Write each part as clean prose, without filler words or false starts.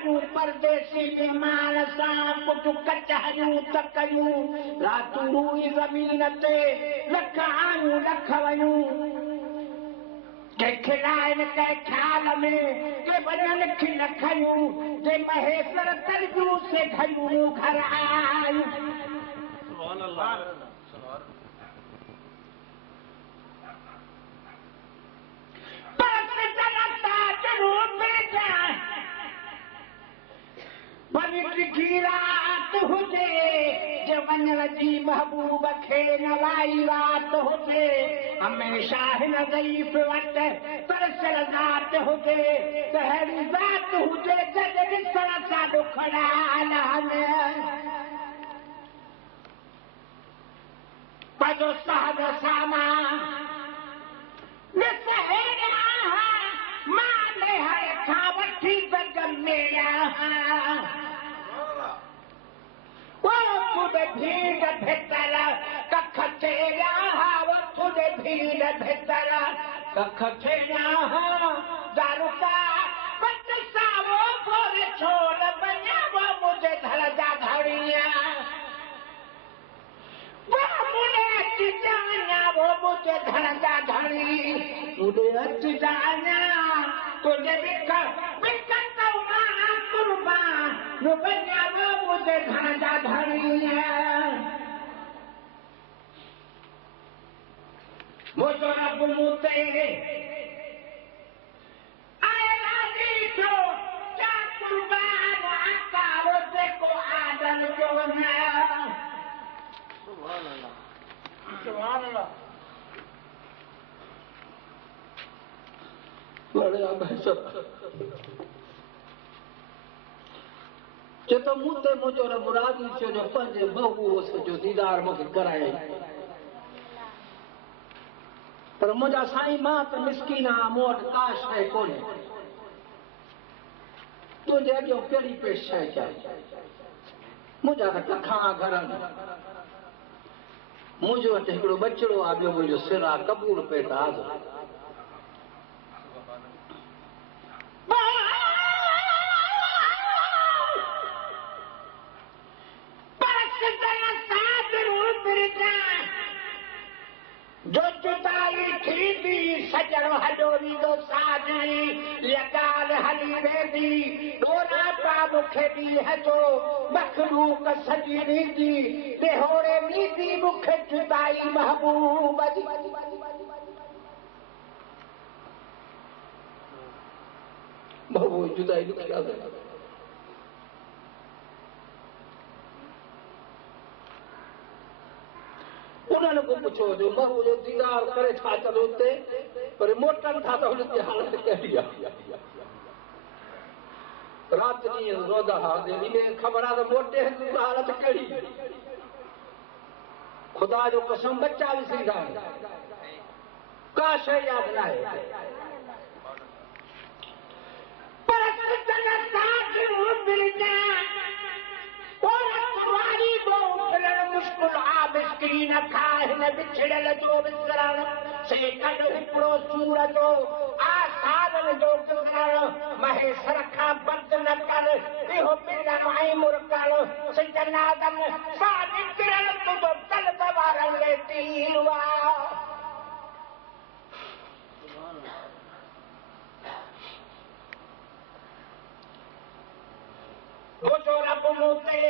वजू परदेसी ईमान सां कुझु कचहरियूं त कयूं रातूं रूई ज़मीन ते लख आयूं लख वयूं के खिलाइन के ख्याल में के बजन की न खयूं जे महेश्वर तरजू से घयूं घर आयूं सुभान अल्लाह पर जनता जरूर बेटा पवित्र की रात हुजे जे वञण जी महबूब खे नवाई रात हुजे हमेशा हिन ज़ईफ़ वटि तरसियल ज़ात हुजे त अहिड़ी ज़ात हुजे जॾहिं ॾिसण सां ॾुखड़ा आलाने पंहिंजो साहब सामा ॾिस हेॾा मां नेहर खां वठी दग मेरा तुझे भीड़ भितर कख तेरा वो तुझे भीड़ भितर कख तेरा दारुका बच्चा वो बोले छोड़ बना वो मुझे धड़जा धड़िया वो मुझे अच जाना वो मुझे धड़जा धड़ी मुझे अच जाना तुझे कुर्बान बना वो मुझे धड़जा धड़िया मुझे रब मुते आए राजी छो क्या कुर्बान आका रोज़े को आदम जो ना सुभान अल्लाह सुभान अल्लाह बड़े अब जो मुते मुझो रब राजी छो जो पंहिंजे बहू जो दीदार मूंखे कराए पर मुंहिंजा साईं मां त मिसकीन आहियां मूं वटि का शइ कोन्हे तुंहिंजे अॻियां कहिड़ी पेश शइ कयां मुंहिंजा त कखा घर मुंहिंजो वटि हिकिड़ो बचिड़ो आहे ॿियो मुंहिंजो सिर आहे कबूल पे त हाज़िर जो जुदाई थी थी सजणो हलो वींदो साजणी ॻाल्हि हली वेंदी ॾोरा पा मूंखे ॾींहं जो मखलूक सॼी ॾींदी ॾिहोड़े ॾींदी मूंखे जुदाई महबूब जी महबूब जुदाई ॾुखिया उन्होंने को पूछो जो महू जो दीदार करे था चलो उते पर मोटन था तो उनकी हालत कहिड़ी आहे रात ॾींहुं रोदा हा इन्हें ख़बर आहे त मोटे हालत कहिड़ी खुदा जो कसम बच्चा विसरींदा का शइ यादि न आहे मुश्किल आ मिसकीन खा हिन बिछड़ियल जो विसरण सेकंड हिकिड़ो सूर जो आसारनि जो गुज़रण महेश्वर खां बंदि न कर इहो मिलण ऐं मुरकल सिजनादन सां निकिरल तुंहिंजो तलब वारनि में तीर हुआ मुझो रब मुते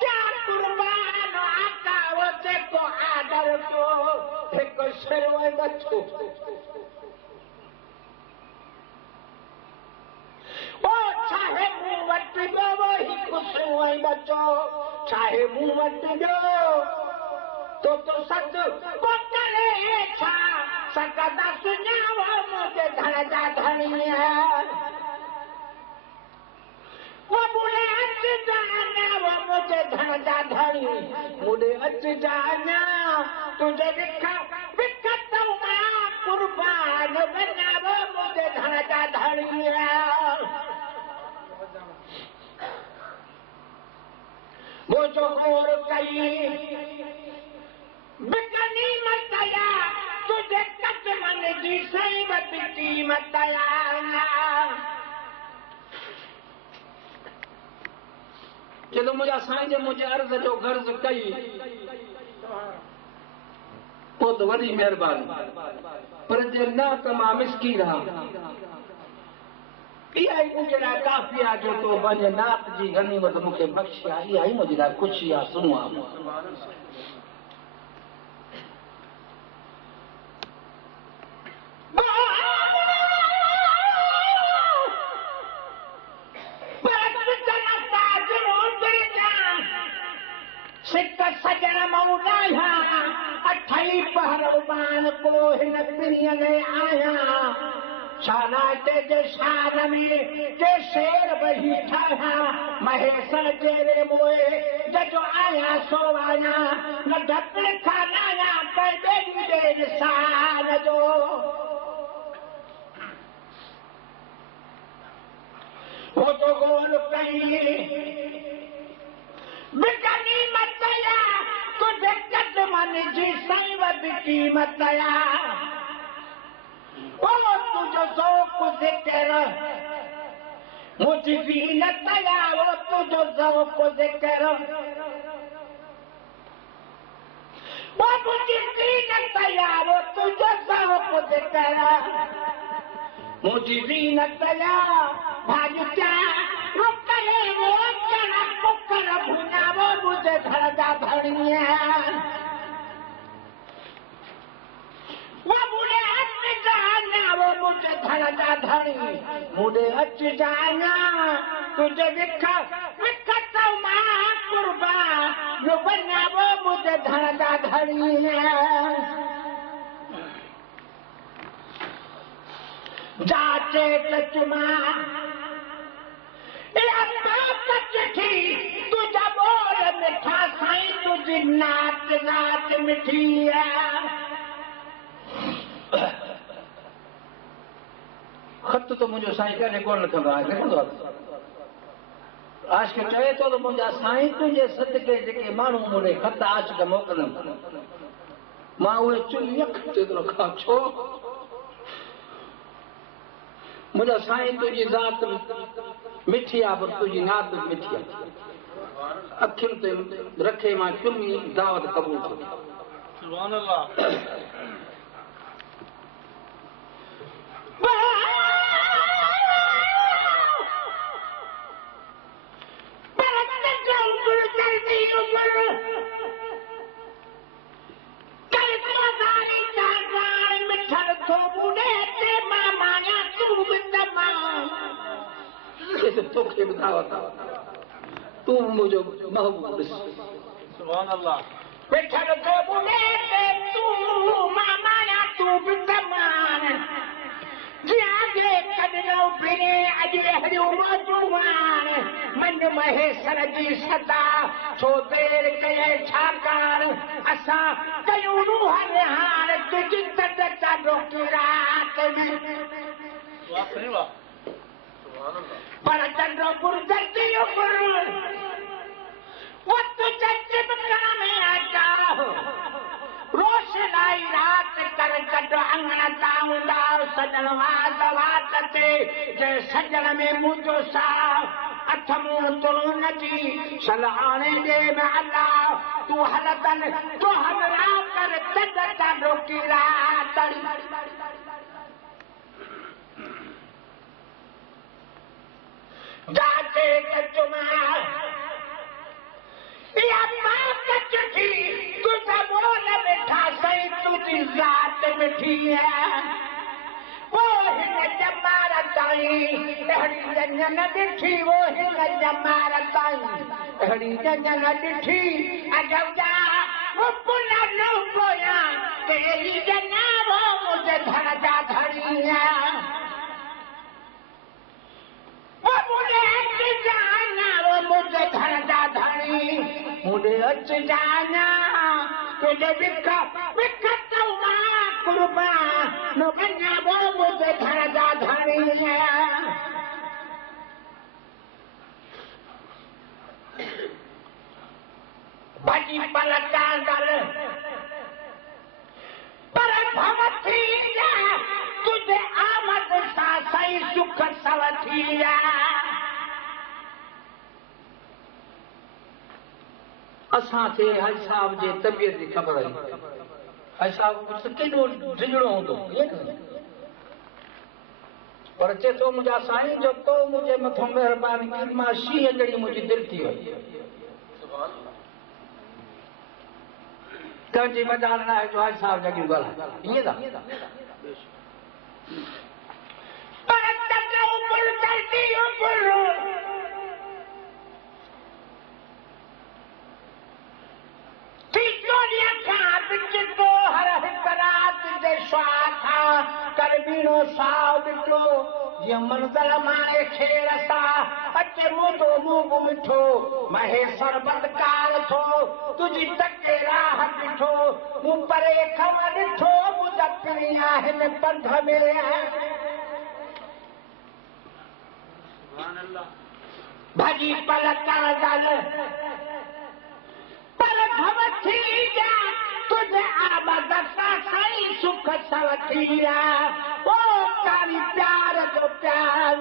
क्या कुर्बान आका वसे को आदर को एक शर्म बच्चो ओ चाहे मुंह वट जो वो ही खुशबू बच्चो चाहे मुंह वट जो तो सच को करे छा सकदा सुनाव मुझे धड़जा धनिया वो मुझे अच जाना वो मुझे धड़जा धनी मुझे अच जाना तुझे विखत कुर्बान बना वो मुझे धड़जा धनिया वो जो और कई बिकनी मत तुझे कच मन जी सही मत भी कीमत आया। जदों मुझा साईं जे मुझे अर्ज़ जो गर्ज़ कई वो तो वॾी महिरबानी, पर जे न त मां मिसकी रहा। इहा ई मुंहिंजे लाइ काफ़ी आहे जो तो पंहिंजे नात जी गनीमत मूंखे बख़्शी आहे। इहा ई मुंहिंजे लाइ ख़ुशी आहे, सुनो आहे। सजन मौला अठई पहलवान को हिन दुनिया में आया। शानाते जे शान में जे शेर बही ठाया। महेश्वर जेरे मोए जो आया सो आया। न ढकड़ खाना पर दे शान जो वो तो गोल कहीं बिकनी मत या तुझे कद मन जी सैवद कीमत या। ओ तुझो ज़ौक़ ज़िक्र मुझी ज़ीनत या। ओ तुझो ज़ौक़ ज़िक्र वो मुझी ज़ीनत या। वो तुझो ज़ौक़ ज़िक्र मुझी ज़ीनत या। भाग्य रुकले वो चना कुकर भुना वो मुझे धरदा धनिया। वो मुझे अच जाना वो मुझे धरदा धनी। मुझे अच जाना तुझे विखा विखा तो मां कुर्बा जो बना वो मुझे धरदा धनिया। जाचे तचमा तुझा बोल मिठा साईं तुझी नाच नाच मिठी है। खत तो मुझे साईं कॾहिं कोन लिखंदो आहे। आशिक़ चवे थो त मुंहिंजा साईं तुंहिंजे सदके जेके माण्हू मूंखे खत आशिक़ मोकिलनि मां उहे चुनी अखि ते रखां। छो मुझा साईं तुझी ज़ात मिठी आहे पर तुझी नात मिठी आहे। अखियुनि ते रखे मां चुमी दावत क़बूल कयो। सुभान अल्लाह। तोखे बि दावत तूं मुंहिंजो महबूब ॾिस। सुभान अल्लाह। मिठड़ तो बुने ते तूं मामाया तूं बि तमान जियागे कदनो बिने अजले हरियो मजुवान मन महेश्वर जी सदा छो देर कये छाकार असां कयूं रूहन हार तुझी तदता रोकी रात में। वाह रे वाह। पर चंद्र गुरदर्दी वक्त जब में आता रोशनाई रात कर कट अंगन ताऊंदा सजन वात ते जे सजन में मुझो सा अथमो तो नजी सलाने दे में अल्लाह तू हलतन तो हमरा कर तदता रोकी रात। जाते कचुमा या बात चिट्ठी तुझा बोल मिठा सही तुझी ज़ात मिठी है। वो हिन जमारा ताई अहिड़ी जंजन ॾिठी। वो हिन जमारा ताई अहिड़ी जंजन ॾिठी। अजबा वो पुला न पोया तेरी जना वो मुझे धरदा धरी है। वो मुझे अच जाना वो मुझे धरदा धनी। मुझे अच जाना तुझे विखा विखा तो मां कुर्बा न बना वो मुझे धरदा धनी है। भजी पलटा दल पर भवती तुझे आ थीरा असां खे हज साहब जे तबियत जी ख़बर आई हज साहब केॾो ढिगड़ो हूंदो पर चए थो मुंहिंजा साईं जो तो मुंहिंजे मथां महिरबानी कई मां शींहं जहिड़ी मुंहिंजी दिलि थी वई कंहिंजी मजाल न आहे जो हज साहब जॻहियूं ॻाल्हाए ईअं था बीणो साव ॾिठो जीअं मंज़र माए खेर सां अचे मुंहिंजो मुंहुं मिठो महे सरबत काल थो तुंहिंजी टके राह ॾिठो मूं परे खम ॾिठो मुंहिंजा पिणी आहिनि पंध में भॼी पल कागल पल खम थी जा तुझे आबद सां साईं सुख सवतीरा ओ कारी प्यार जो प्यार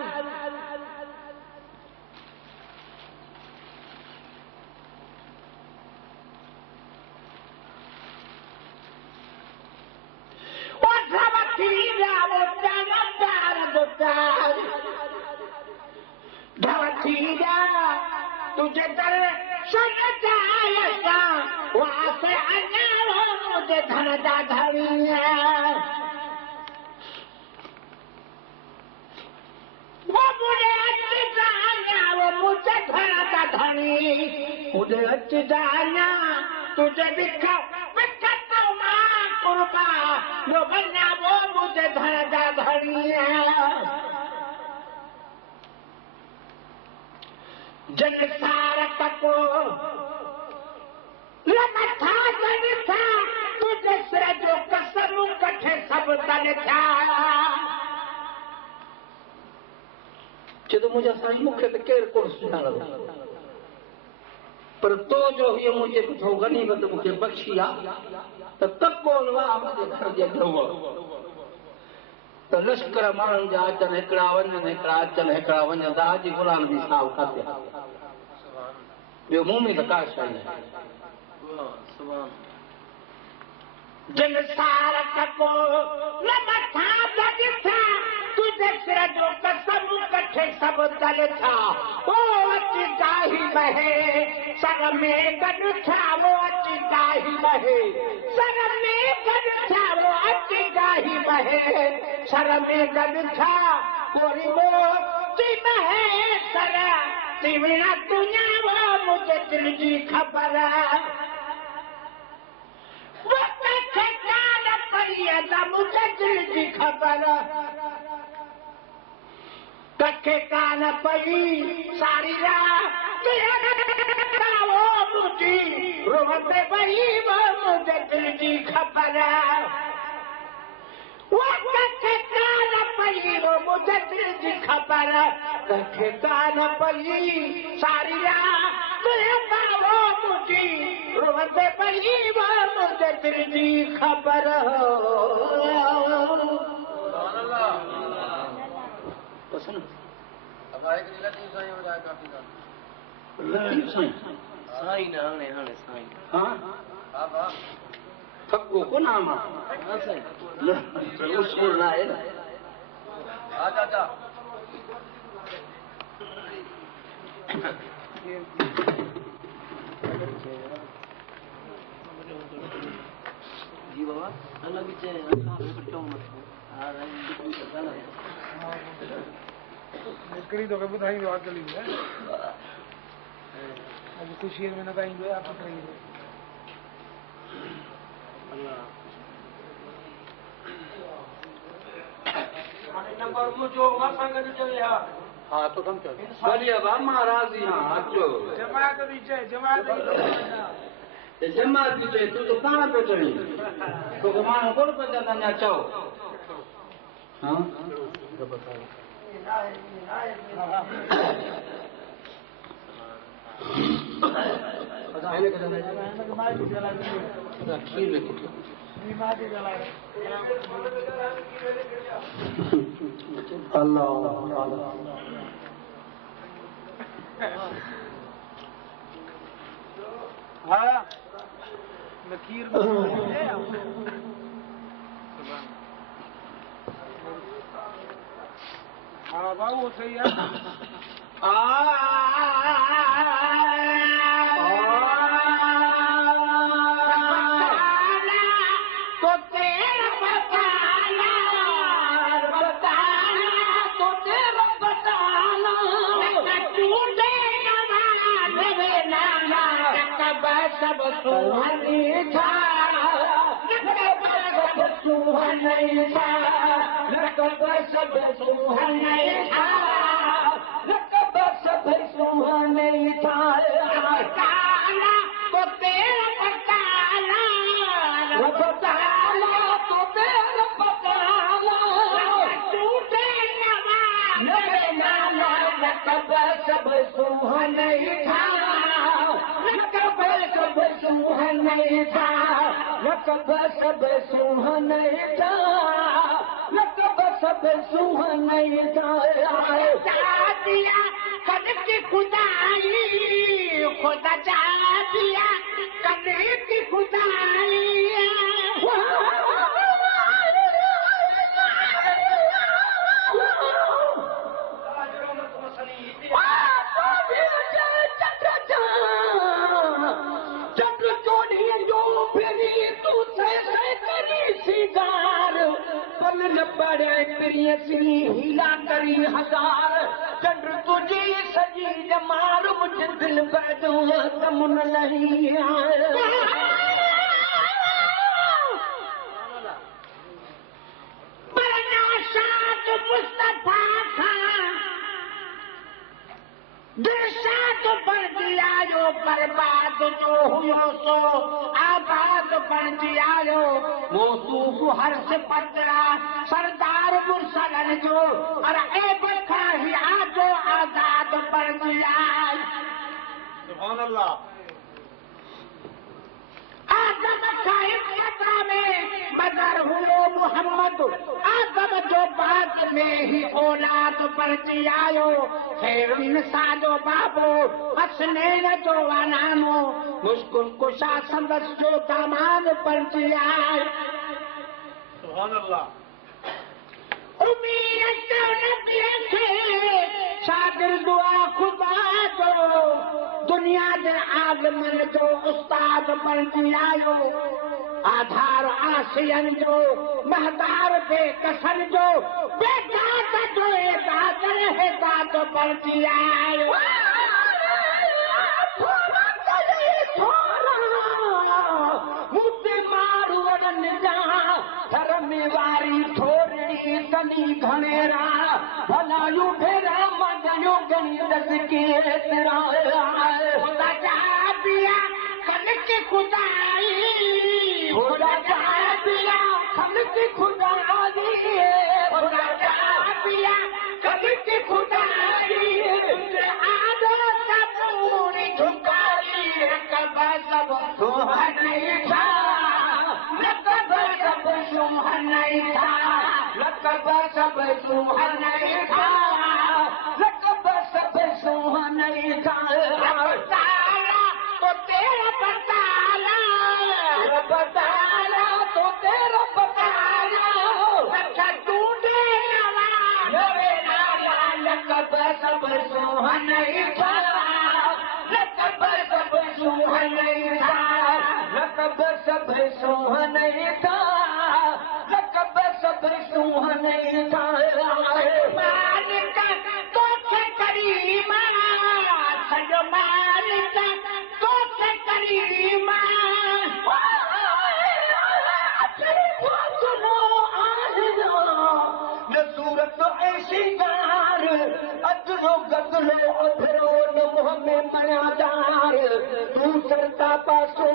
ओ सवतीरा वो प्यार जो प्यार धवतीरा तुझे दर सुन जाएगा वहाँ से अन्य मुझे धन जा धनिया वो मुझे अच्छी जाना वो मुझे धन जा धनी मुझे अच्छी जाना तुझे दिखा बिखा माँ कुर्बा जो बना वो मुझे धन जा धनिया जन सारा तको लमथा जन था तुझे से जो कसम कठे सब तन था जदों मुझे साईं मूंखे त केरु कोन सुञाणंदो पर तो जो हीअ मुंहिंजे मथां गनीमत मूंखे बख़्शी आहे त तको वाह मुंहिंजे घर जे ध्रुव त लश्कर माण्हुनि जा अचनि हिकिड़ा वञनि हिकिड़ा अचनि हिकिड़ा वञनि त हाजी गुलाम जी साहब काथे ॿियो मूं में त का शइ न जिन सार तको लमथा जग था तुझे सिर जो कसम कठे सब तल था वो अची गाही बहे सर में गॾु था वो अची गाही बहे सर में गॾु था वो अची गाही बहे सर में गॾु था कोरी मोती बहे सर तिविणा तुझा वो मुझे दिल जी ख़बर मुझे दिल जी ख़बर कखे कान पई सारी रात रोते पई वो मुझे दिल जी ख़बर वो कखे कान पई वो मुझे दिल जी ख़बर कखे कान पई सारी रात रोते पई वो मुझे दिल जी ख़बर थको कोन आहियां न आहे न जी बाबा अलग हिकिड़ी तोखे ॿुधाईंदो अकेली अॼु ख़ुशीअ में न ॻाईंदो आहे हाँ तो कम चलो बोलिए मां राज़ी हाँ अचो जमात बि चए जमात जमात बि चए तूं तो पाण पियो चई तोखे माण्हू कोन पियो चवंदा अञा चओ हाँ हाँ खीर हाँ बाबू सही है तो तेरा बताना तो तेरा बताना टूटे सब सुहानी था सुहानी था सब सुहानी था सब सुहानी था तो तेरा बताना तो तेरा बताना टूटे सब सुहानी था सब सुहानी था सब सुहानी था सब सुहानी था दिया कद की खुदाई खुदा चाह दिया कद की खुदाई चक्र चोरी जो फिरी तू से करी सिगार पल पड़े प्रिय श्री हीला करी हजार चंद्र तुझी सजी जमार मुझे दिल पैदू तमुन नहीं साथ मुस्तफा था दिलशाद पर दिया जो बर्बाद जो हुआ सो आबाद पर दिया जो मौसूफ हर से पतरा सरदार मुसलन जो और देखा ही जो आजाद पर दिया सुभान अल्लाह आदम का इब्तिदा में मगर हुए मोहम्मद आदम जो बाद में ही औलाद पर दियायो खैर इंसानो बाबो हसनैन जो अनानो मुस्कुल कुशा संदस जो दामान पर दियाय सुभान अल्लाह उम्मीद तो नबी थे शागिर दुआ खुदा जो दुनिया दे आगमन जो उस्ताद बन दियायो आधार आसियन जो महदार बेकसन जो बेदात जो दात बन दियायो मुझे मारू वरन जहाँ धर्म वारी थोड़ी तनी घनेरा भलायू भेरा मगयो गणी दस के तेरा खुदा चाह दिया कल की खुदाई खुदा चाह दिया कल की खुदाई खुदा चाह दिया कल की खुदाई आदो पूरी झुकाई कब सब सुहानी था कब सब सुहानी था कब सब सुहानी था कब सब सुहानी था तो तेरा बताला तो तेरा बताला अच्छा टूटे कब सब सुहानी था कब सब सुहानी था कब सब सुहानी था कब सब सुहानी था मालिक तो करीमा सजो मालिक तो करीमा सूरत ऐसी गार अदलो गदलो अधरो नमोह में मयादार तू सरता पासो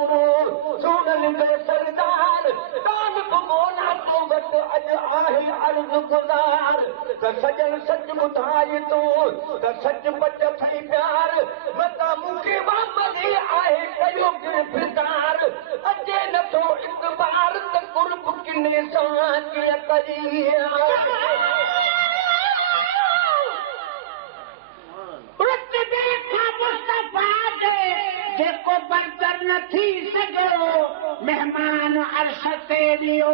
सोनल में सरदार कान बमोना तो वत अज आहे है अर्ज़ गुज़ार त सजन सच ॿुधाए तो त सच बच थई प्यार मता मूंखे वापसि आहे कयो गिरफ़्तार अचे नथो इतबार त कुर्ब किने सां कीअं करी जेको बरतर न थी सघो मेहमान अर्श ते वियो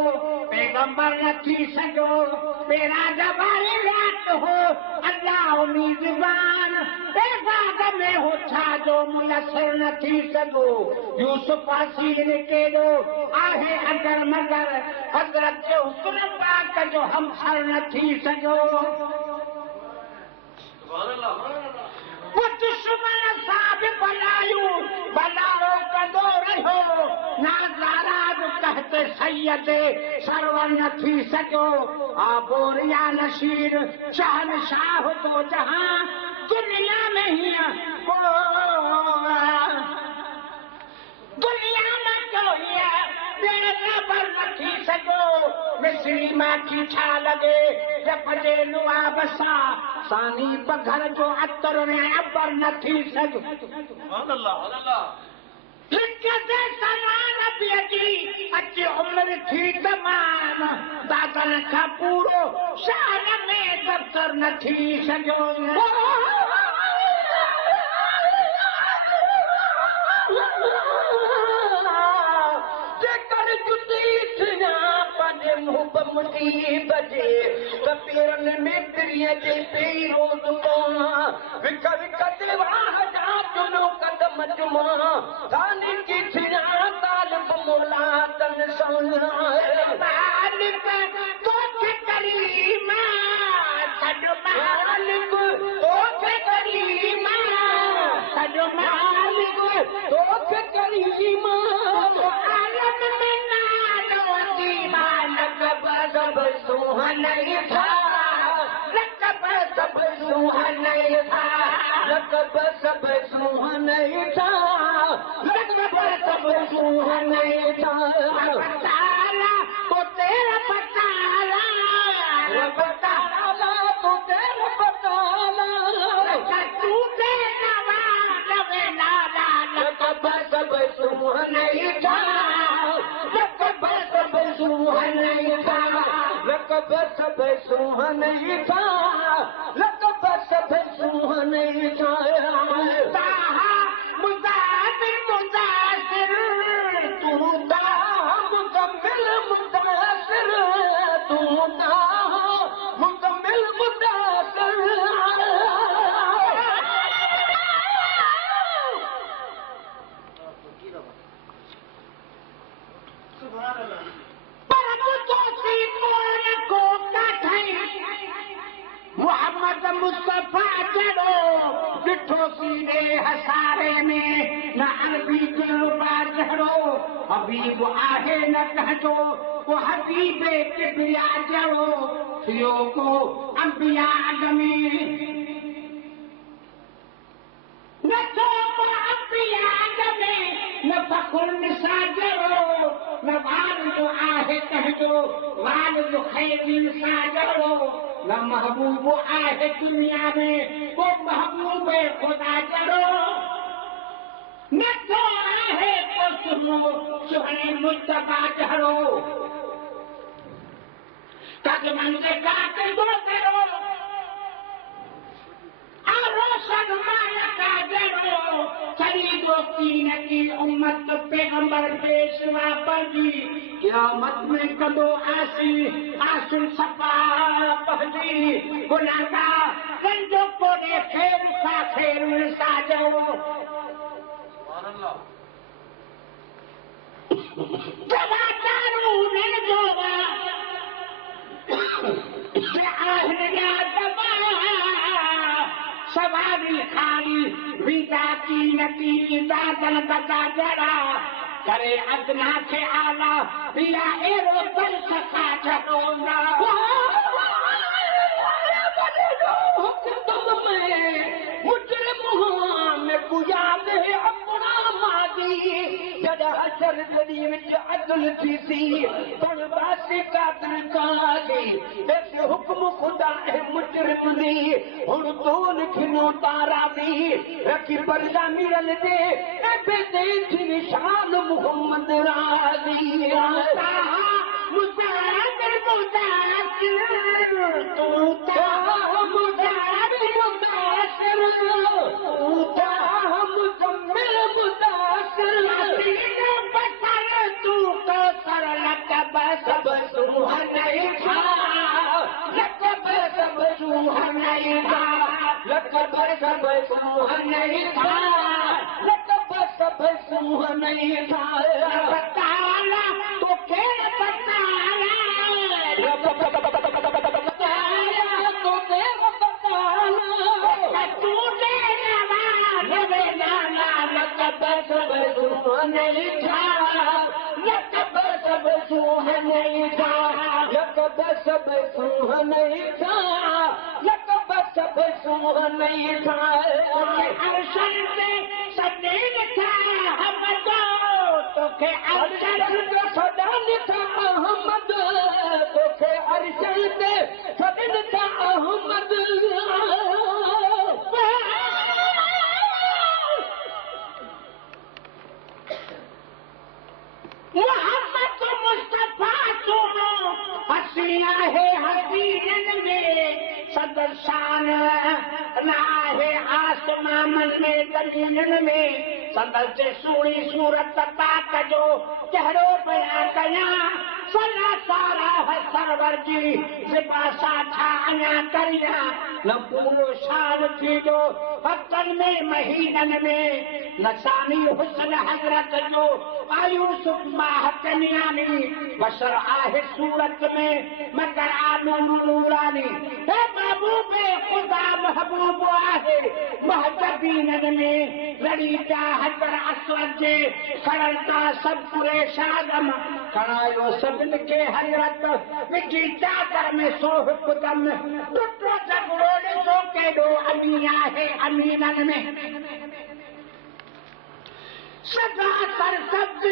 पैगंबर न थी सघो मेरा जवानी रात हो अल्लाह मेज़बान बेबाद में हो छा जो मुयसर न थी सघो यूसुफ असीर केॾो आहे अगर मगर हज़रत जो हुस्न पाक जो हमसर न थी सघो वो दुश्मन सां बि भलायो कंदो रहियो नाज़ाराद कहते सैयद सरवर न थी सघियो बोरिया नशीर शहनशाह तो जहां दुनिया में हीअं दुनिया में कोई बेख़बर न थी सघो मिस्री माखी छा लॻे जपजे लुआब सां सानी पघर जो अतर में अबर न थी सघो लिखते समान नबी अची उम्र थी तमाम दादन खां पूरो शान में दफ़्तर न थी सघो मुसीबत पेरनि में पिरीअ जे पेरो विक विक चुनो कदम जुमा दानी की थिया तालिब मोला तन मालिक तोखे करीमा सॼो मालिक तोखे करीमा सॼो मालिक तोखे करीमा आलम में नालो सब सुहन था लकब सब सुहन था लकब सब सुहन था लकब सब सुहन था बताला तो तेरा बताला बताला तो तेरा बताला तू के नवा नाला लकब सब सुहन था लकब सब सुहन था लकब सब सुहन था लकब सब सुहन था ताहा मुज़ाहिर मुदासिर तू ताहा मुज़म्मिल मुदासिर तू ताहा मुज़म्मिल मुदासिर सुभान अल्लाह मोहम्मद मुस्तफा चढ़ो ॾिठो सीधे हसारे में न अरबी दिलरुबा चढ़ो हबीब आहे न कहजो वो हबीबे किबिया जड़ो थियो को अंबिया में न तो अंबिया में न फकुर निसा जड़ो न वाल जो आहे कहजो वाल जो खैरी निसा जड़ो न महबूब आहे दुनिया में वो महबूब खुदा जड़ो न तो आहे तो सुनो सुहने मुस्तफा जड़ो ताकि मन से काटे दो करो रोशन माया जड़ो चली दोस्ती नकी उम्मत पैगंबर पेशवा पर भी क़यामत में कदो आसी आसिम सफा पहली गुनागा गंजो को दे खैर सा खैर सा जाओ जवा चारू मिल जोवा सवारी खाली बीजा की नकी दादन बता जरा करे अदना से आला पिया एरो तल सका जगोना मुझे मुहां में पूजा दे अपना मादी जदा असर जदी विच अदल थी सी अब्बासी कादिर काजी ऐसे हुक्म खुदा है मुजरिम दी हुन तू लिखनो तारा दी रखी परजा मिरल दे ए बेदे थी शान मोहम्मद राजी मुसाफिर मुदासिर तू ता मुसाफिर मुदासिर तू ता मुजम्मिल मुदासिर तू तो सरल कब सब सुहन था लकब सब सुहन था लकब सब सुहन था लकब सब सुहन था बताला तो के बताला तो के बताला तू दे ना लकब सब सुहन था लकब सब सुहन था लकब सब सुहन था लकब सब सुहन था अरशद पे सदैन था अहमद तोखे अरशद पे सदैन था अहमद तोखे अरशद पे सदैन था अहमद मोहम्मद मुस्तफा सुनो हसिया है हसीन में सदर शान ना है आसमान में जमीन में सदर से सूरी सूरत पाक जो चेहरो बया कया सला सारा है सरवर जी सिपासा ठाया करिया न पूरो शान थी जो हसन में महीनन में नशानी हुस्न हजरत जो आयु सुखमा हकनियानी बशर आहे सूरत में मगर आलू नूरानी हे महबूब खुदा महबूब आहे महजबीनन में लड़ी जा हजर असवद जे खड़ता सब कुरेश आदम खड़ायो सबिन के हजरत विजी चादर में सोह कुदम टुटो झगड़ो ॾिसो केॾो अमीन आहे अमीनन में सदा सरसब्ज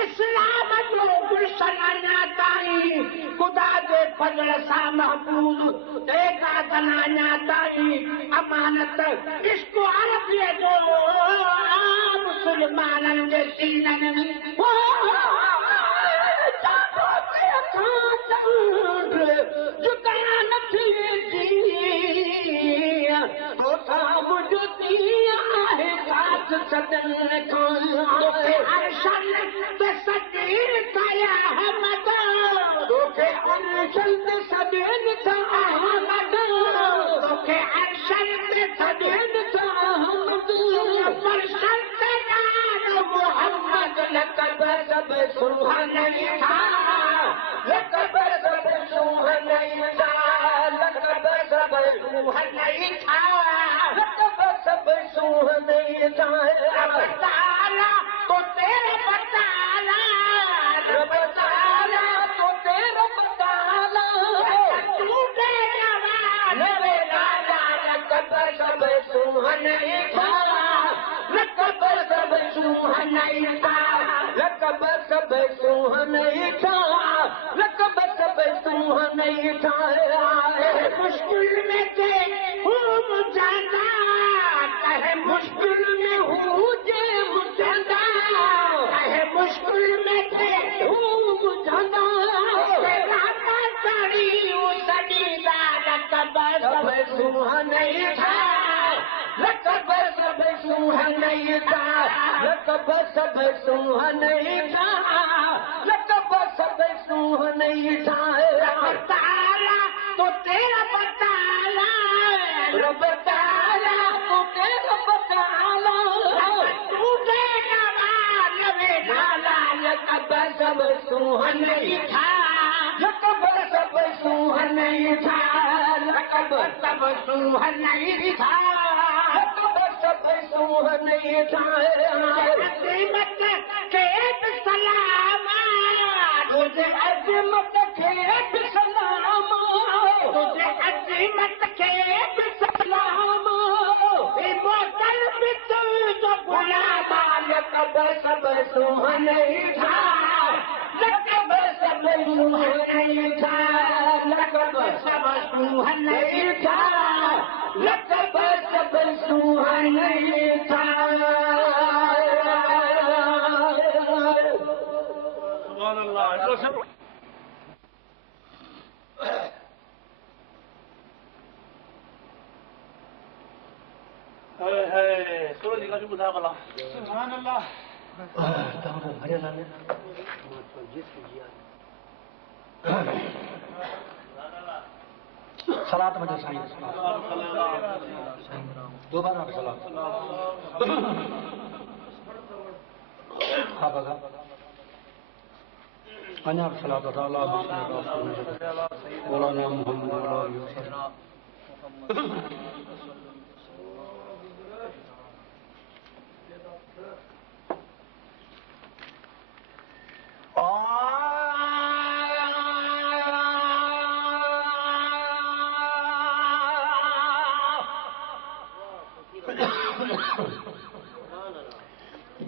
इस्लाम जो गुलशन अञाताई खुदा जे फज़ल सां महफूज़ देगा दना अञाताई अमानत इश्क अरबीअ जो मुस्लमाननि जे सीननि में जुदा नथी सदन अरशन ते सदीर कया अहमद तोखे अरशन ते सदीर था अहमद तोखे अरशन ते सदीर था अहमद अरशन ते नाम मोहम्मद लकब सब सुहन था लकब सब सुहन था लकब सब सुहन था लकब सब सुहन था बताला तो तेरे बताला बताला तो तेरे बताला तू तेरा नवे राजा लकब सब सुहन था लकब सब सुहन था लकब सब सुहन था लकब सब सुहन था मुश्किल में थे जाना कहे मुश्किल में हूँ जे मुझंदा कहे मुश्किल में थे हूँ मुझंदा राता साड़ी सजीदा लकब सब सुहन था लकब सब सुहन था लकब सब सुहन था लकब सब सुहन था बताला तो तेरा बताला बताला तो तेरा बताला तू तेरा नवे डाला लकब सब सुहन था लकब सब सुहन था लकब सब सुहन था लकब सब सुहन था अज़ीमत के सलाम तुझे अज़ीमत के सलाम तुझे अज़ीमत के सलाम बोतल में तुझ गुलाम लकब सब सुहन था नहीं था लकब सब सुहाने था लकब सब सुहाने था सुभान अल्लाह सूरज का शुभ था भला सुभान अल्लाह सलात वजह साईं दोबारा भी सलात हाँ बगा अञा भी सलात अल्लाह मौलाना मोहम्मद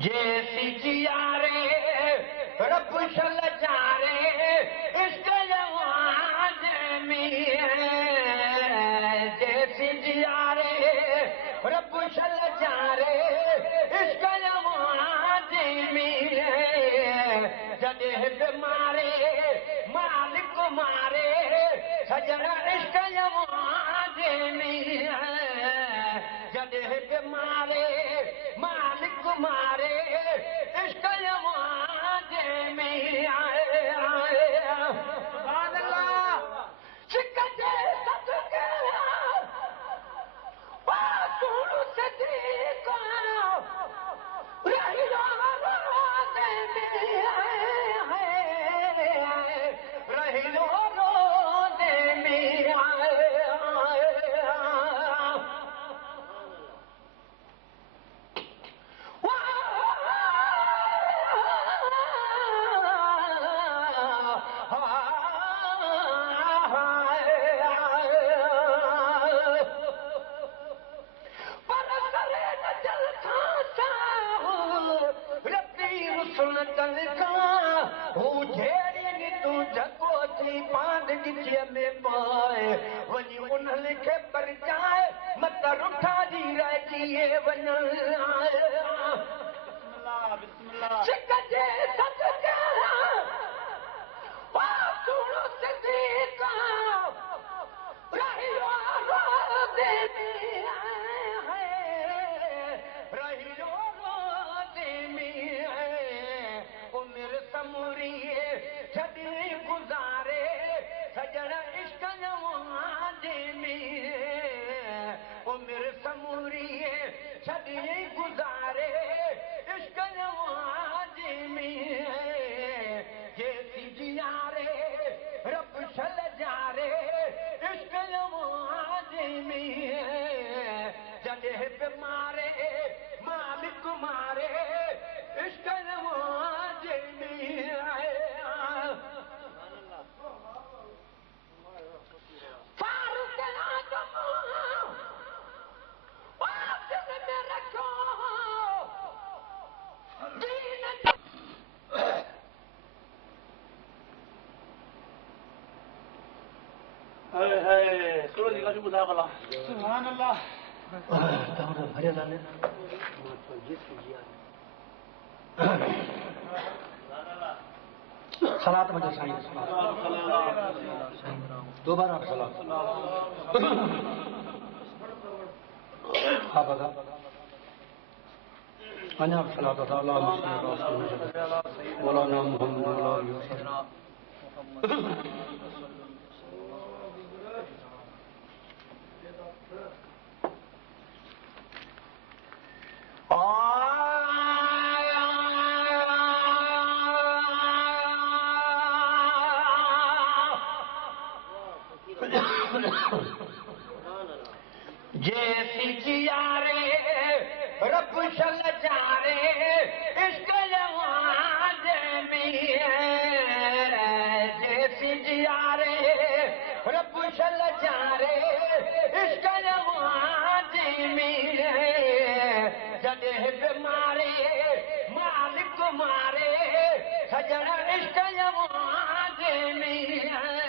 जैसी जियारे रब शल जारे इश्क जवान में जैसी जियारे रब शल जारे इश्क जवान में जॾहिं बि मारे मालिक मारे सजना इश्क जवान में जॾहिं बि मारे मालिक मारे इश्क जवान में सुभान अल्लाह सिक जे सदके वासुण सदीक रहियो रोज़े में रहियो रोज़े में में पाए वञी उन्हनि खे परचाए मत रुठा जी रहिजी वञ सिक जे सदके वासुण सदीक रहियो रोज़े में रहियो रोज़े में उमिरि समूरी छॾी गुज़ारे सजण इश्क जवान में उमिरि समूरी छॾी गुज़ारे इश्क जवान में जैसी जियारे रब शल जारे इश्क जवान में जॾहिं बि मारे मालिक मारे इश्क जवान में फारूक आज़म वासिल में रखो दीन सूरज का शुभ था भला सुभान अल्लाह सलात वजह साईं दोबारा भी सलात हाँ बगा अञा भी सलात अल्लाह मौलाना मोहम्मद जैसी जियारे रब शल जारे इश्क जवान में जैसी जियारे रब शल जारे इश्क जवान में जॾहिं बि मारे मालिक मारे सजण इश्क जवान में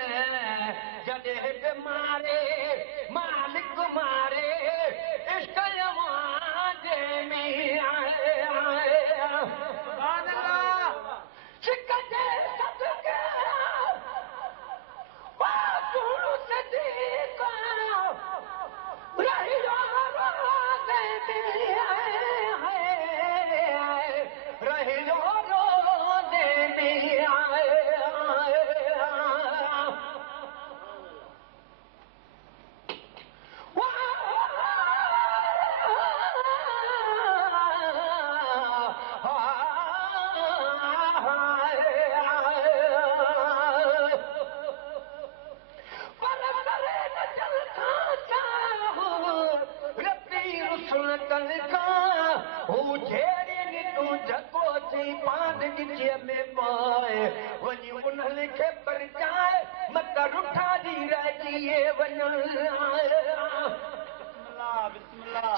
के परचाए मत रुठा दी रहिए वञण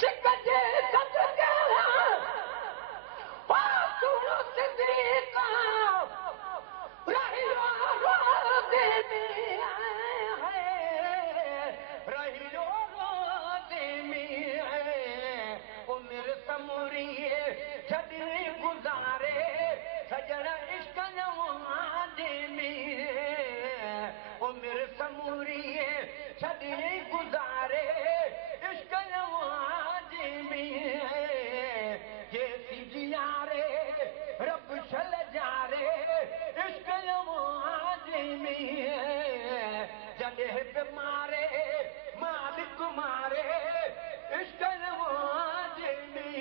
सिकजे सदके पासुर सिद्दीक़ा रहियो रोदे में है रहियो रोदे में है उम्र समूरिए छॾे गुज़ारे सजण इश्क नवाज़े में उम्र समूरिए छॾे गुज़ारे इश्क नवाज़े में जेसी जियारे रब शल जारे इश्क नवाज़े में जॾहिं बि मारे मालिक मारे इश्क नवाज़े में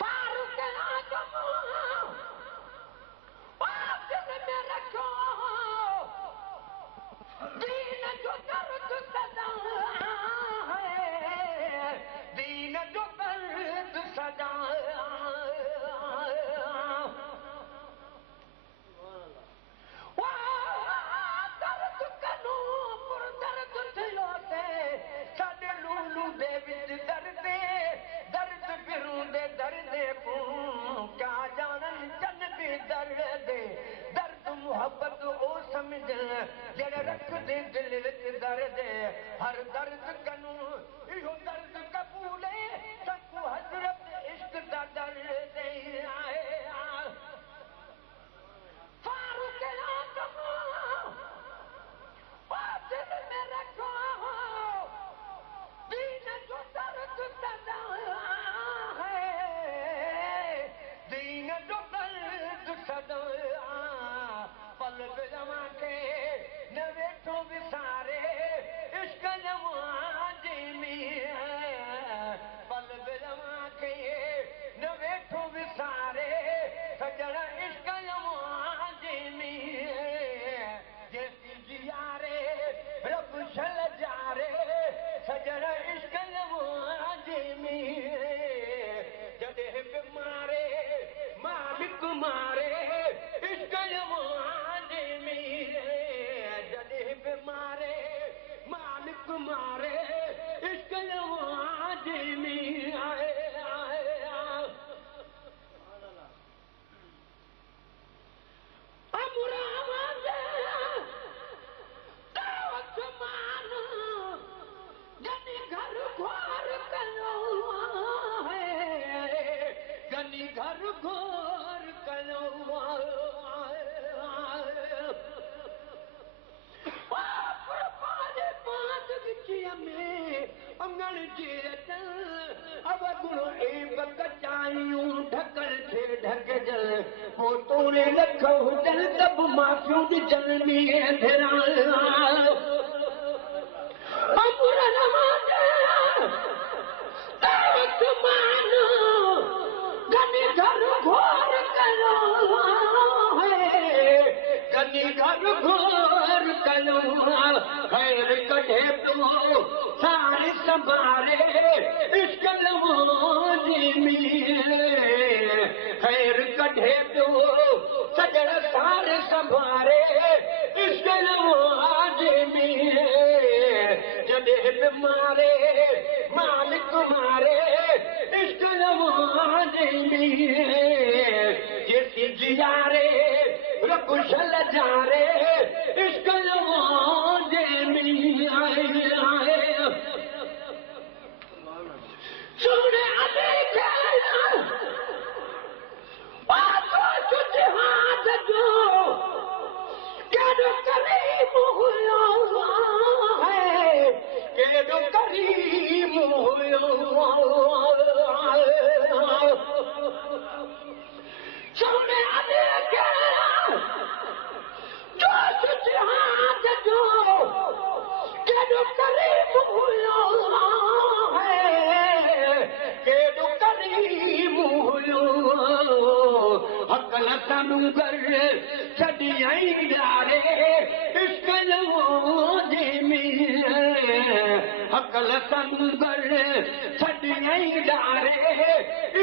फारूक आज़म दिल में रखो दीन जो दर्द सदा है दीन जो दर्द सदा दर्द कनो पुर दर्द थियो ते साडे लूलू दे विच दर्दे दर्द फिरूंदे दर्दे को क्या जानन जन भी दर्दे दर्द मोहब्बत ओ समझ जड़ रख दे दिल विच दर्दे हर दर्द कनो इहो दर्द कबूले सकू हजरत इश्क दा दर्द आए फारूक आज़म दिल में रखो दीन जो दर्द सदा है दीन जो दर्द सदा पल जमा के न वेठो विसारे इश्क नवाज़े में पल जमा के न वेठो विसारे सजण इश्क नवाज़े में जेसी जियारे रब शल जारे सजण इश्क नवाज़े में जॾहिं बि मारे मालिक मारे इश्क नवाज़े में जॾहिं बि मारे मालिक मारे इश्क नवाज़े में आए घर घोर कयो अंगण जे अब गुरु एक कचायूं ढकल थे ढकजल पोइ तोरे लख हुजन तब माफ़ियूं ॾिजन में अंधेरा घर घोर कयो घर घोर कयो खैर कढे तूं साल संभारे इश्क नवाज़े में खैर कढे तूं सजण साल संभारे इश्क नवाज़े में जॾहिं बि मारे मालिक मारे इश्क नवाज़े में जेसी जियारे रब शल जारे इश्क नवाज़े में आए सुने अली हाथ जो केॾो करीम हुयो है केॾो करीम हुयो सुने अली जो हाथ जो अकल तनुगर छॾियई ॾारे इश्क नवाज़े में अकल तनुगर छॾियई ॾारे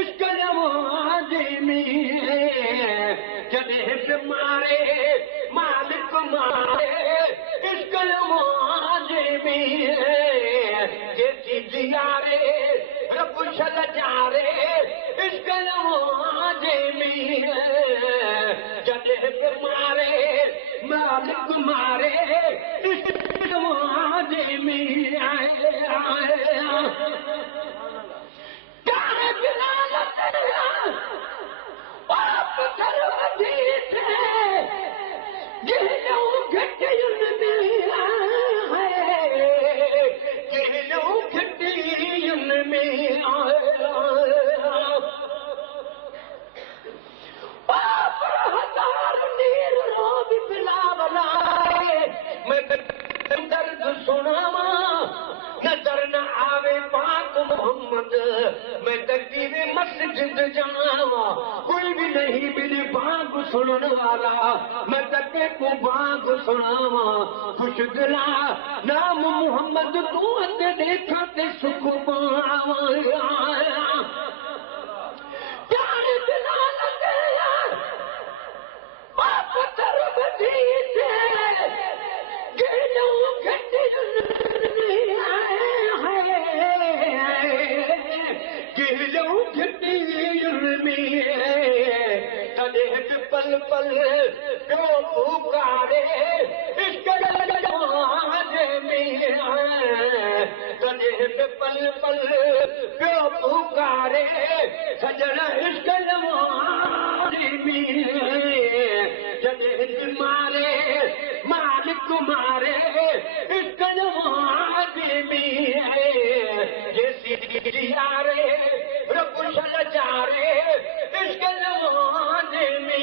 इश्क नवाज़े में जॾहिं मारे मालिक मारे इश्क नवाज़े में जेसी जियारे रब छल जारे इश्क नवाज़े में जॾहिं मारे मालिक मारे इश्क नवाज़े में प्यारे बिलाल आप दरवाज़े से जिहनों घटियुन में आए जिहनों घटियुन में आप हजार नीर रोब बिलावलाए मैं दर्द सुनावा नजर न आवे पाक मोहम्मद मैं तकदीर मस्जिद जावा कोई भी नहीं मेरे बाग सुनने वाला मैं तके को बाग सुनावा खुश दिला नाम मोहम्मद तू अंदर देखा ते सुख पावा प्यारे बिलाल गया बाप तरफ दीते गिनो घटी पल पल प्यो पुकारे इश्क नवाज़े में तॾहिं पल पल प्यो पुकारे सजण इश्क नवाज़े में जॾहिं मारे मालिक मारे इश्क नवाज़े में जेसी जियारे रब छल जारे इश्क नवाज़े में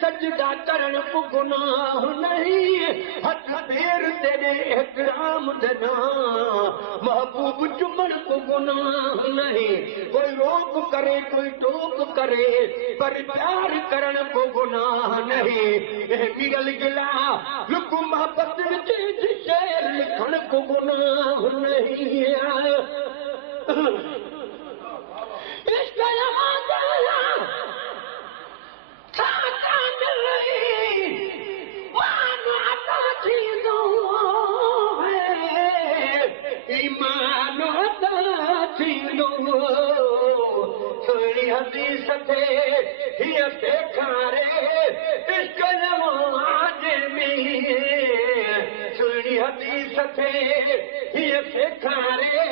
सजदा करण को गुनाह नहीं हथ पैर तेरे इकराम देना महबूब चुमन को गुनाह नहीं कोई रोक करे कोई टोक करे पर प्यार करण को गुनाह नहीं मिगल गिला लुक मोहब्बत विच शेर लिखण को गुनाह नहीं इश्क ईमान सुहिणी हदीस ते हीअ सेखारे इश्क नवाज़े में सुहिणी हदीस ते हीअ सेखारे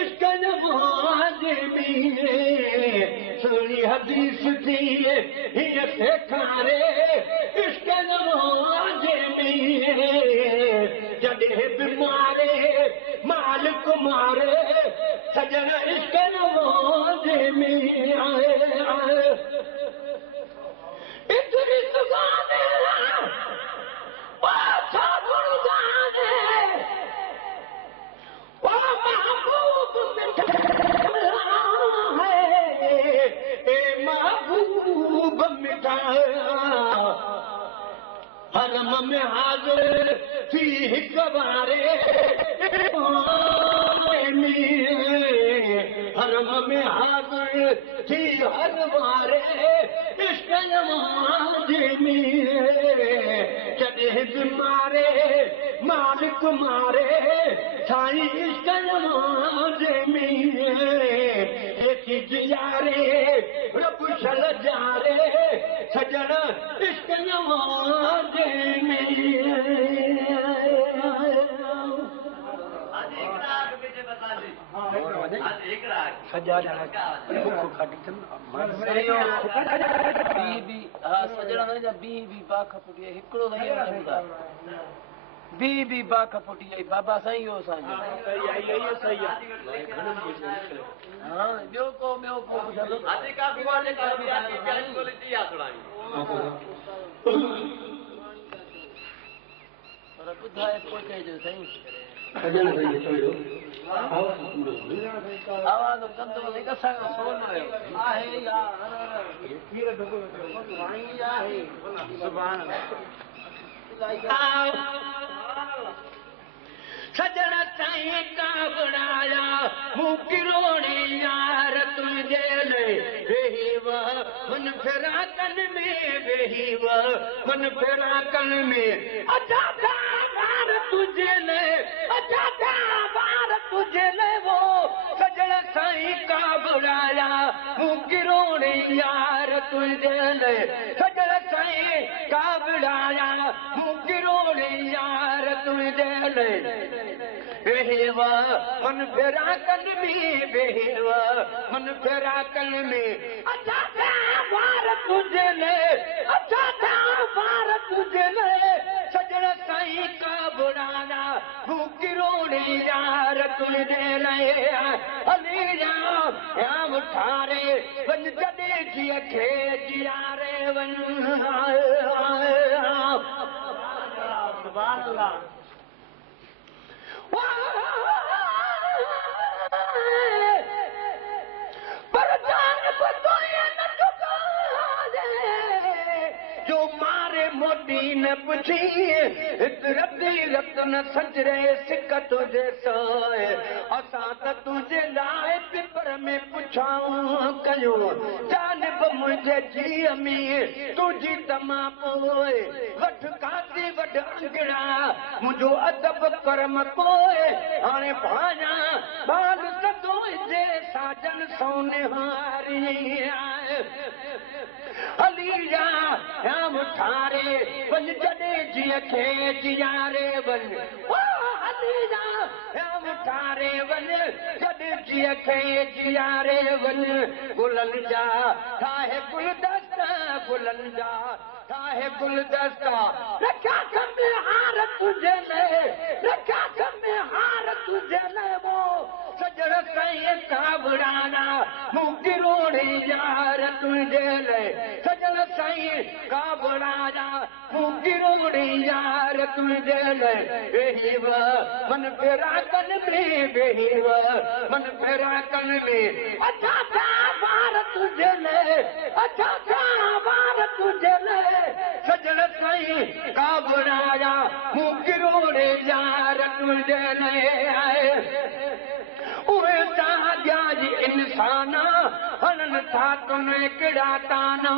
इश्क नवाज़े में सुहिणी हदीस थी हीअ सेखारे इश्क नवाज़े में जॾहिं बि मारे मालिक मारे सजन इश्क नवाज़े में आए इतनी सुगाने पाछा गुणगाने महबूब महबूब मिठा हरम में हाज़िर थी हिक बारे हरम में हाज़िर थी हर बारे इश्क नवाज़े में जॾहिं बि मारे मालिक मारे साईं इश्क नवाज़े में एसी जियारे रब छल जारे सजण इश्क नवाज़े में सजा ॼणा बुख खाधी बी बाख पुटी आई बाबा साईं हो साईं सही आहे हां ॿियो को ॿुधायो आदि का वाले का प्यारी बोली थी आसड़ाई पर ॿुधाए पोइ जो साईं सजण साईं चयो आवाज़ कंदो नहीं कसा सोन आहे यार खीर ढुको आई आहे सुभान अल्लाह सजण साईं का बुढ़ाया मुँह किरोड़ी यार तुझे ले वेही वह मन फिराकन में वेही वह मन फिराकन में अच्छा बार तुझे ले अच्छा बार तुझे ले वो सजण साईं का बुढ़ाया मुँह किरोड़ी यार तुझे ले सजण साईं का बुढ़ाया मुँह किरोड़ी यार तुझे ले बेहवा मन फिराकन में बेहवा मन फिराकन में अच्छा बार तुझे ले अच्छा बार तुझे ले सजण साईं का बुढ़ाना मुँह किरोड़ी यार तुझे ले हली राम ठारे वन जॾे जिया खे जियारे वन सुभान अल्लाह जो मारे मोटी न पुछी रती रत न सजरे सिक तुझे सोए असां त तुझे लाइ पिपर में पुछाऊं कयूं जानब मुंहिंजे जीअ में तुझी तमा पोइ वठ काती वठ अंगड़ा मुंहिंजो अदब करम पोइ हाणे भाॼा बाल सदो जे साजन सोने हारी हली जा राम ठारे वञ जॾे जीअ खे जियारे वञ हली जा राम ठारे वञ जॾे जीअ खे जियारे वञ गुलनि जा ठाहे गुलदस्ता गुलनि जा ठाहे गुलदस्ता रखा में हार तुझे ले रखा में हार तुझे ले वो सजण साईं का बुढ़ाना मुँह किरोड़ी यार तुझे ले सजण साईं का बुढ़ाना मुँह किरोड़ी यार तुझे ले वेही वह मन फिराकन में वेही वह मन फिराकन में अच्छा बार तुझे ले अच्छा बार तुझे ले सजण साईं का बुढ़ाया मुँह किरोड़ी यार तुझे ले उहे ताजा जी इंसाना हनन था तुम्हें किड़ा ताना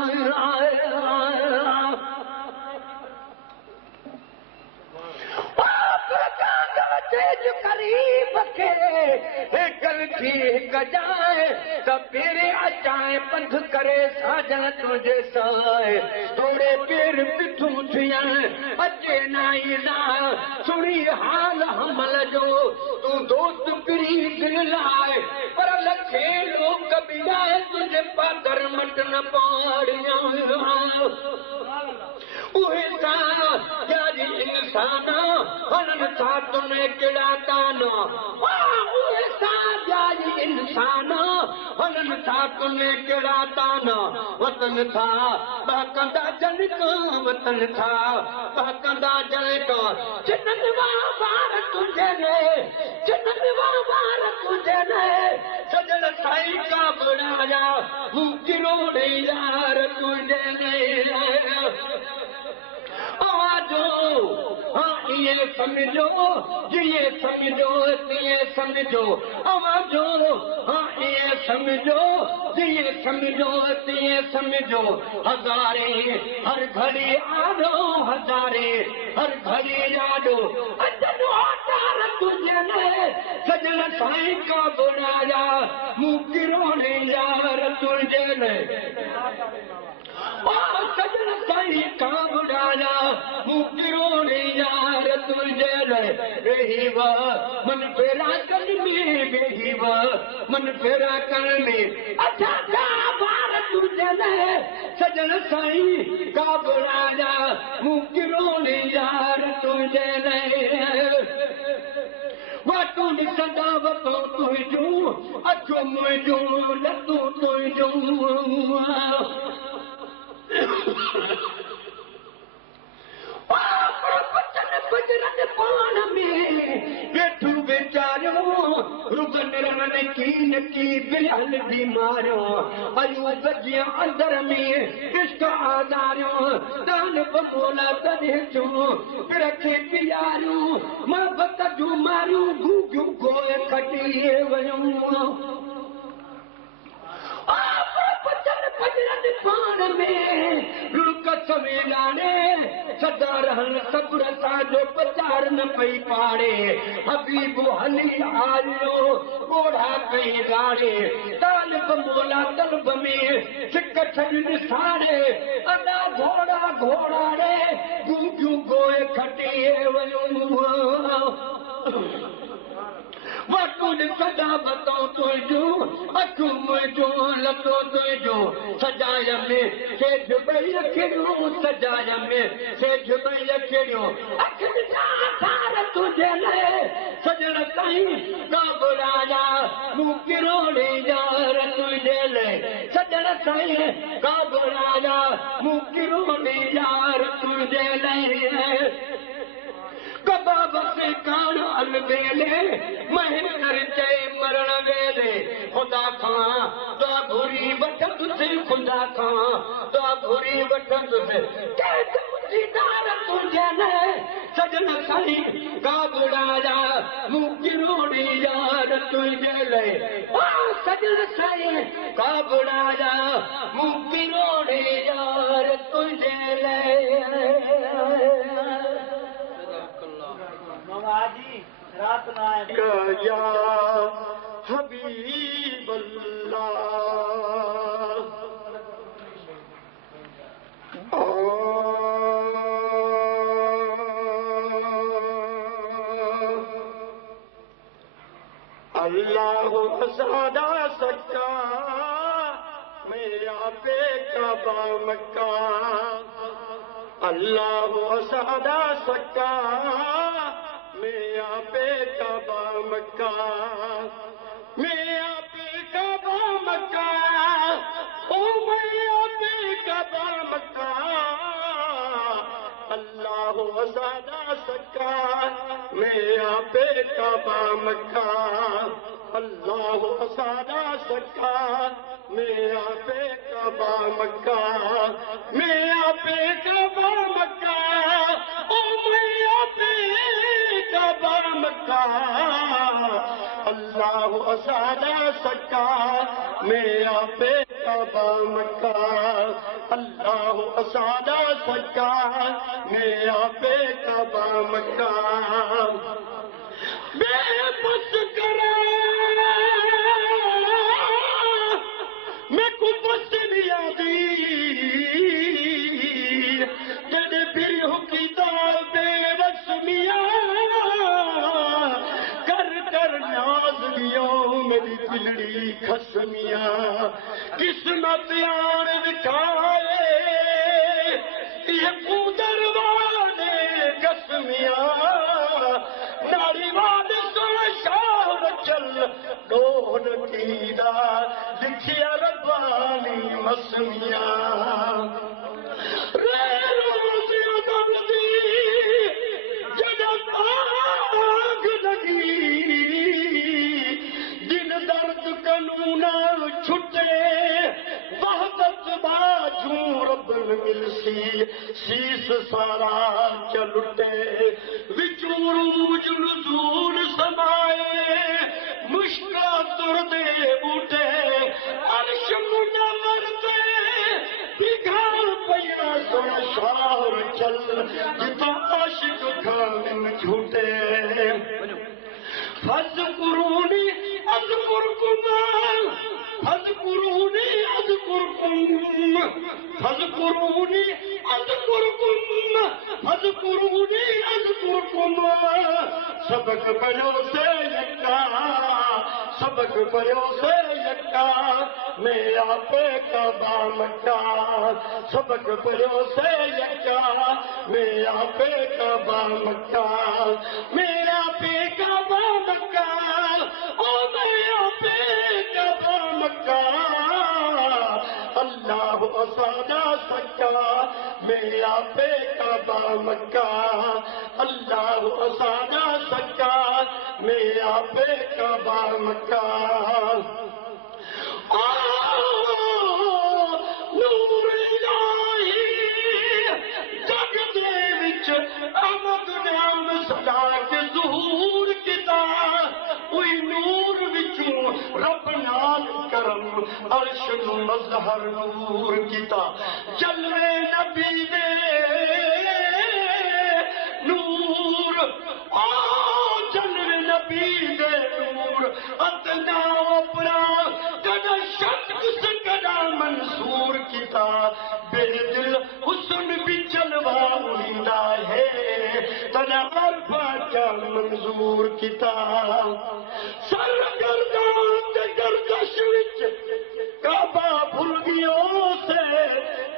तेज करीब के कल थी कजाए तब तेरे अचाए पंथ करे साजन तुझे साए थोड़े पेर पिठू थिया अचे नाई ना सुनी हाल हमल जो तू दोस्त किरी दिल लाए पर लखे लोग कभी आए तुझे पाकर मट न पाड़िया उहे ताजी इंसाना हनन था तुम्हें किड़ा ताना उहे ताजी इंसाना हनन था तुम्हें किड़ा ताना वतन था बहकंदा जन का वतन था बहकंदा जन का चिन्नवा बार तुझे ले चिन्नवा बार तुझे ले सजन साईं का बुढ़ाया मुँह किरोड़ी यार तुझे ले आवाजो हाँ ये समझो जिए समझो तिए समझो आवाजो हाँ ये समझो जिए समझो तिए समझो हजारे हर घड़ी आदो हजारे हर घड़ी यादो अजनो तार तुझे ले सजन साईं का बुढ़ाया मुँह किरोड़ी यार तुझे ले सजन साईं का बुढ़ाया मुँह किरोड़ी यार तुझे ले बेहीव मन फेरा कन में बेहीव मन फेरा कन में अच्छा का बार तुझे सजन साईं का बुलाया मुकिरोने यार तुझे वाटू नी सदावतो तुझू अचो मुझू लतू तुझू पान में वेठू बेचारो रुगन रन की बिलहल बीमारो अयो गजिया अंदर में इश्क आदारो दान बमोला तने जो रखे पियारो मोहब्बत जो मारू गूगू गोए खटिए वयो पान में रुक सवेराने सदा रहन सब्र साजो पचार न पई पाड़े हबीब हली आलियो घोड़ा कई गाड़े ताल बमोला तलब में सिक छड़ साड़े अदा घोड़ा घोड़ा रे गूंजू गोए खटिए वयो वाटून सदा बताओ तुझो अचू मुझो लतो तुझो सजाय में सेज बई रखियो सजाय में सेज बई रखियो अखिन सार तुझे ले सजन साईं का बुलाया मुकिरोने यार तुझे ले सजन साईं का बुलाया मुकिरोने यार तुझे ले कबाब से कान अलबेले महर करते मरण वेले खुदा खां तो भूरी बटक से खुदा खां तो भूरी बटक से कैसे मुझीदार तुझे ने सजन साईं का बुलाया मुकिरोने यार तुझे ले सजन साईं का बुलाया मुकिरोने यार तुझे ले जी रात ना या हबीब अल्लाह सादा सच्चा मेरा बेकबा मक्का अल्लाह सादा सच्चा मेरा बेकबा मक्का मेरा बेकबा मक्का ओ मेरा बेकबा मक्का अल्लाह सादा सच्चा मेरा बेकबा मक्का अल्लाह सादा सच्चा मेरा बेकबा मक्का मेरा बेकबा मक्का ओ मेरा बेकबा मक्का अल्लाह सादा सच्चा मेरा बेकबा मक्का अल्लाह सादा सच्चा मेरा बेकबा मक्का बेबस करा मैं कुछ बस नहीं आती तेरे भी हो की दाल बेरसमिया कर कर नाज दियो मेरी बिलड़ी खसमिया किस्मत यार दिखाए ये कूदर वाले कसमिया नारी वाद शार चल डोर कीदा लिखिया रबानी मसमिया जब आग लगी दिन दर्द कानूना छुटे वहबत बाजू रब मिलसी शीस सारा चलुटे विचूर मुजूर समाए मुश्किल तुरदे बूटे अर्श मुनव्वर बिघार पैया सुन शार चल जिता आशिक खान झूठे फज कुरूनी अज़कुरकुमा फज कुरूनी فاذكروني أذكركم सबक पढ़ो से यका सबक पढ़ो से यका मेरा पे कबा मक्का सबक पढ़ो से यका मेरा पे कबा मक्का मेरा पे कबा मक्का ओ मेरा पे कबा मक्का अल्लाह असादा सच्चा मेरा पे कबा मक्का अल्लाह असादा सच्चा मेरा पे कबा मक्का नूर इलाही जग दे विच अमद नाम सदा के ज़हूर किता कोई नूर विचों रब नाल करम अर्श नु मज़हर नूर किता जलवे नबी दे नूर जलवे नबी दे नूर अतना अपना कदा शक से कदा मंसूर किता बेदिल हुस्न भी जलवा उड़ींदा है तना अरफा क्या मंजूर किता सरगर्दान ते गर्दश विच काबा भुल गयो से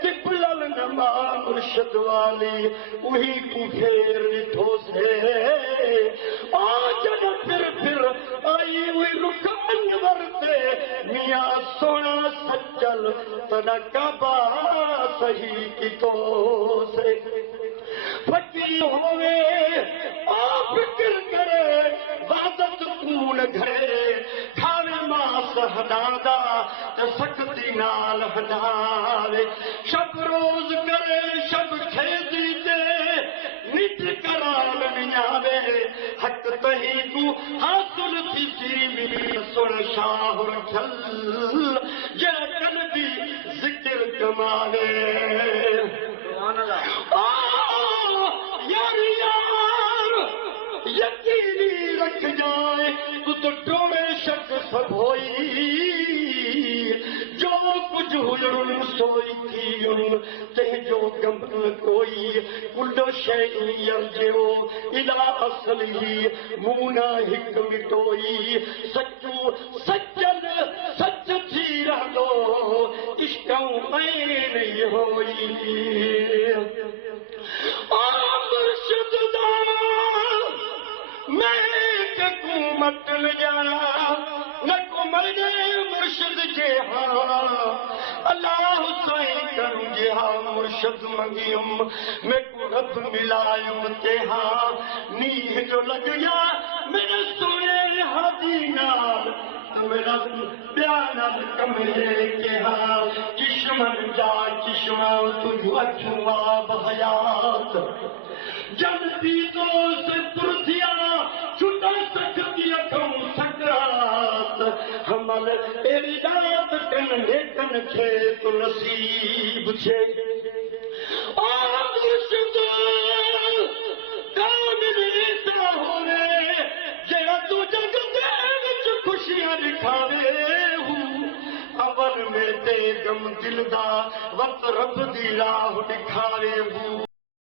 तिबलल नमा मुर्शद वाली वही तू फेर लिठो से आज फिर आई हुई रुख अनवर ते मियां सोना सज्जल तना काबा सही कितो से फकीर होवे आ फिक्र करे वादत कून घरे खावे मास हदादा ते सकती नाल हदावे शब रोज करे शब खेदी दे नित कराल नियावे हक तही तू हासिल थी सिरी सुन शाह रखल जन दी जिक्र कमावे यार यकीनी रख जाए तू तो डोरे शक सब होई जो कुछ हुन सोई थी ते जो गम कोई कुल्लो शै यर्जो इला असली मूना हिक मिटोई सच्चू सच्चन सच थी रहंदो इश्क़ों ऐं नहीं होई मुर्शिद दा मैं मत जा न कुमने मुर्शिद जे अल्लाह साईं करूं जे मुर्शिद मंगियम मैं को रब मिलायुम ते नीह जो लग गया मेरे सोने हादी नाल मेरा प्यार कमरे के चिश्मन जा चिश्मा तुझ अछुआ बहयात जनती दोस्त तुरथिया छुटा सकती अखम सकरात हमल तेरी दात तन नेकन छे तो नसीब छे मुर्शिद कामिल ऐसा होवे जेड़ा तू जग दे विच खुशियां दिखावे अवल में ते गम दिल दा वक्त रब दी राह दिखावे